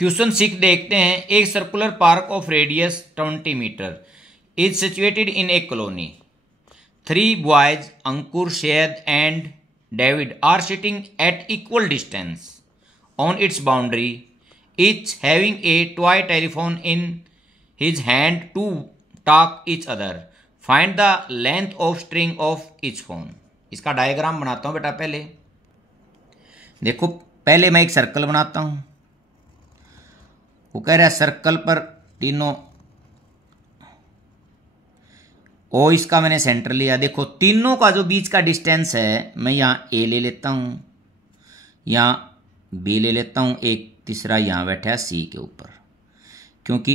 Question 6 देखते हैं। एक circular park of radius 20 meter is situated in a colony. 3 boys Ankur, Syed and David are sitting at equal distance on its boundary, each having a toy telephone in his hand to talk each other. Find the length of string of each phone. इसका diagram बनाता हूं बेटा। पहले देखो, पहले मैं एक circle बनाता हूं। वो कह रहा है सर्कल पर तीनों ओ, इसका मैंने सेंटर लिया। देखो तीनों का जो बीच का डिस्टेंस है, मैं यहां ए ले लेता हूं, यहां बी ले लेता हूं, एक तीसरा यहां बैठा है सी के ऊपर, क्योंकि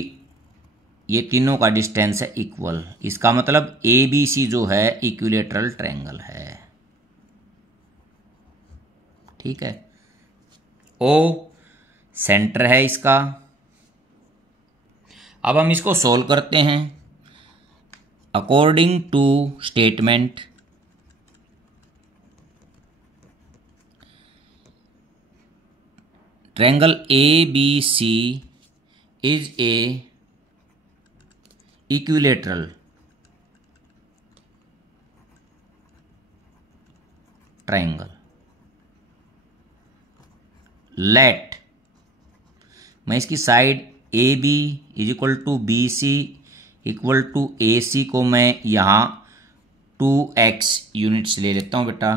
ये तीनों का डिस्टेंस है इक्वल। इसका मतलब ए बी सी जो है इक्विलेटरल ट्रायंगल है। ठीक है, ओ सेंटर है इसका। अब हम इसको सोल्व करते हैं according to statement. Triangle A B C is a equilateral triangle. Let, मैं इसकी side A B is equal to B C equal to A C को मैं यहां 2x यूनिट्स ले लेता हूं बेटा।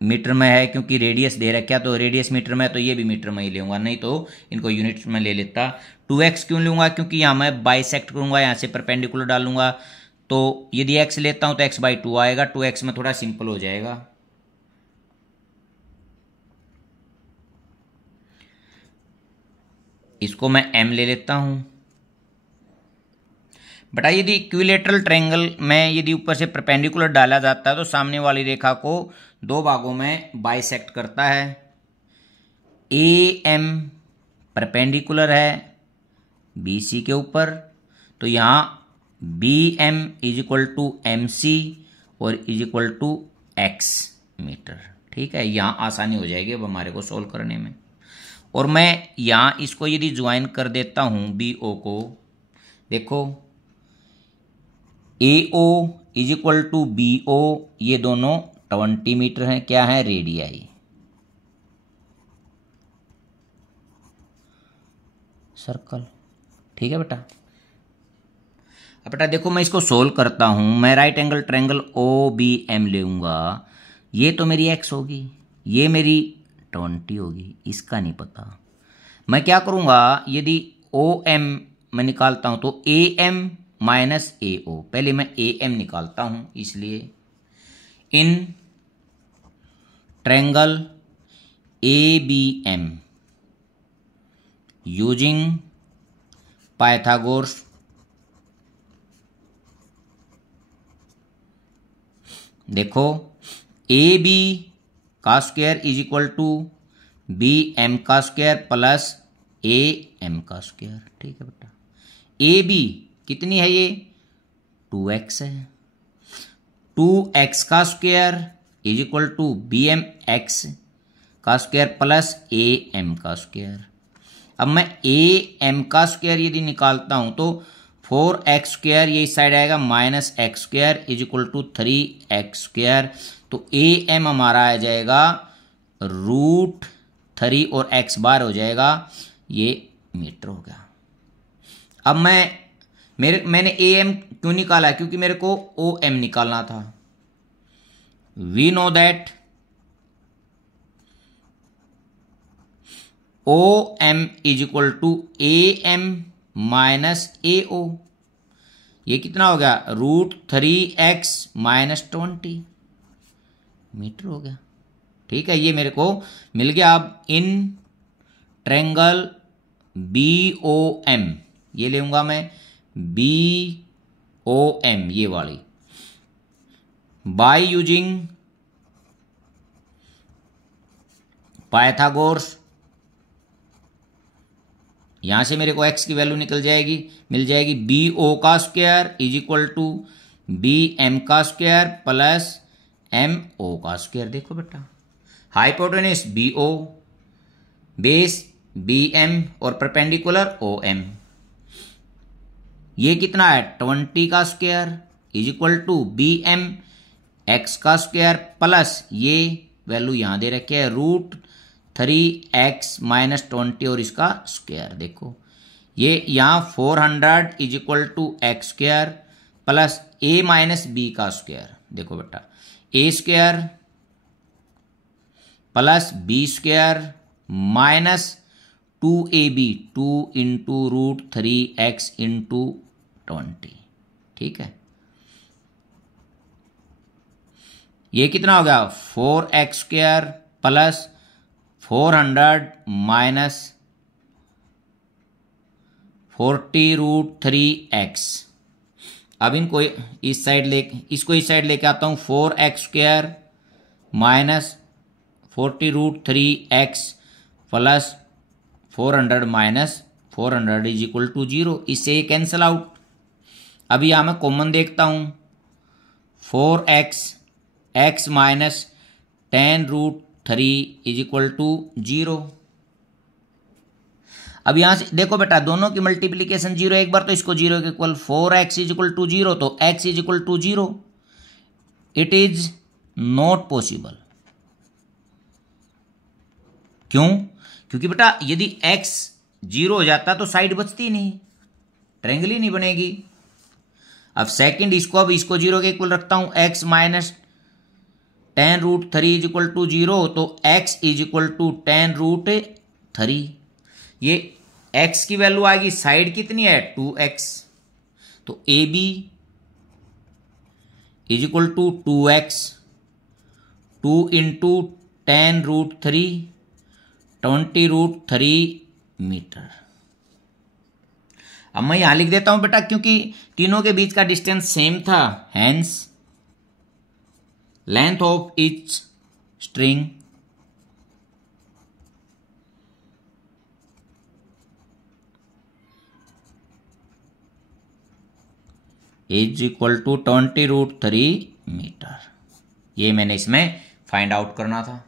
मीटर में है क्योंकि रेडियस दे रखा है, तो रेडियस मीटर में है तो ये भी मीटर में ही लूंगा, नहीं तो इनको यूनिट्स में ले लेता। 2x क्यों लूंगा? क्योंकि यहाँ मैं बाइसेक्ट करूंगा, यहाँ से परपेंडिकुलर डालूंगा, तो यदि x लेता हूं तो x/2 आएगा। 2x में थोड़ा सिंपल हो जाएगा। इसको मैं m ले लेता हूं बेटा। यदि इक्विलेटरल ट्रायंगल में यदि ऊपर से परपेंडिकुलर डाला जाता है तो सामने वाली रेखा को दो भागों में बाइसेक्ट करता है। ए एम परपेंडिकुलर है बी सी के ऊपर, तो यहाँ B M is equal to M C और is equal to x meter. ठीक है, यहाँ आसानी हो जाएगी अब हमारे को सोल्व करने में। और मैं यहाँ इसको यदि ज्वाइन कर देता हूँ बी ओ को, देखो A O is equal to B O, ये दोनों 20 मीटर हैं। क्या है? रेडियाई। सर्कल। ठीक है बेटा। अब बेटा देखो, मैं इसको सोल्व करता हूं। मैं right angle triangle O B M लेऊंगा। ये तो मेरी एक्स होगी, ये मेरी 20 होगी, इसका नहीं पता। मैं क्या करूंगा, यदि ओ एम मैं निकालता हूं तो ए एम माइनस ए ओ, पहले मैं ए एम निकालता हूं। इसलिए in triangle A B M using Pythagoras देखो ए बी का square is equal to B M का स्क्वायर प्लस ए एम का स्क्वायर। ठीक है बेटा। ए बी कितनी है? ये 2x है। 2x का square is equal to B M X का स्क्वायर प्लस ए एम का स्क्वायर। अब मैं ए एम का स्क्वायर यदि निकालता हूं तो 4x स्क्वायर ये इस साइड आएगा minus x square is equal to 3x square. तो ए एम हमारा आ जाएगा √3 और x बार हो जाएगा, ये मीटर हो गया। अब मैंने ए एम क्यों निकाला? क्योंकि मेरे को ओ एम निकालना था। We know that O M is equal to A M minus A O. ये कितना हो गया? √3x माइनस 20 मीटर हो गया। ठीक है, ये मेरे को मिल गया। अब in triangle B O M ये लेऊंगा मैं, बी ओ एम ये वाली, बाय यूजिंग पाइथागोरस। यहां से मेरे को x की वैल्यू निकल जाएगी, मिल जाएगी बी ओ का square is equal to B M का स्क्वायर प्लस एम ओ का स्क्वायर। देखो बेटा, hypotenuse B O, base B M और परपेंडिकुलर ओ एम। ये कितना है 20 का square is equal to B M X का स्क्वायर प्लस ये वैल्यू यहां दे रखे है √3x माइनस 20 और इसका स्क्वायर। देखो ये यहां 400 is equal to x square plus a minus b का स्क्वायर। देखो बेटा a square plus b square minus 2ab 2 into √3x into 20। ठीक है, ये कितना हो गया 4x square plus 400 minus 40√3x। अब इनको इस साइड इसको इस साइड लेके आता हूं 4x square minus 40√3x plus 400 minus 400 is equal to 0। इससे ये कैंसिल आउट। अभी यहां मैं कॉमन देखता हूं 4x x minus 10√3 is equal to 0। अब यहां से देखो बेटा दोनों की मल्टीप्लीकेशन 0, एक बार तो इसको 0 के equal 4x is equal to 0 तो x is equal to 0। It is not possible. क्यों? क्योंकि बेटा यदि x 0 हो जाता तो साइड बचती नहीं, ट्रायंगल ही नहीं बनेगी। अब सेकंड अब इसको 0 के इक्वल रखता हूं x minus 10√3 is equal to 0 तो x इज इक्वल टू 10√3। ये x की वैल्यू आएगी, साइड कितनी है 2x, तो A B is equal to 2x 2 into 10√3 20√3 metre. अब मैं यहां लिख देता हूं बेटा क्योंकि तीनों के बीच का डिस्टेंस सेम था, hence length of each string is equal to 20√3 metre. ये मैंने इसमें फाइंड आउट करना था।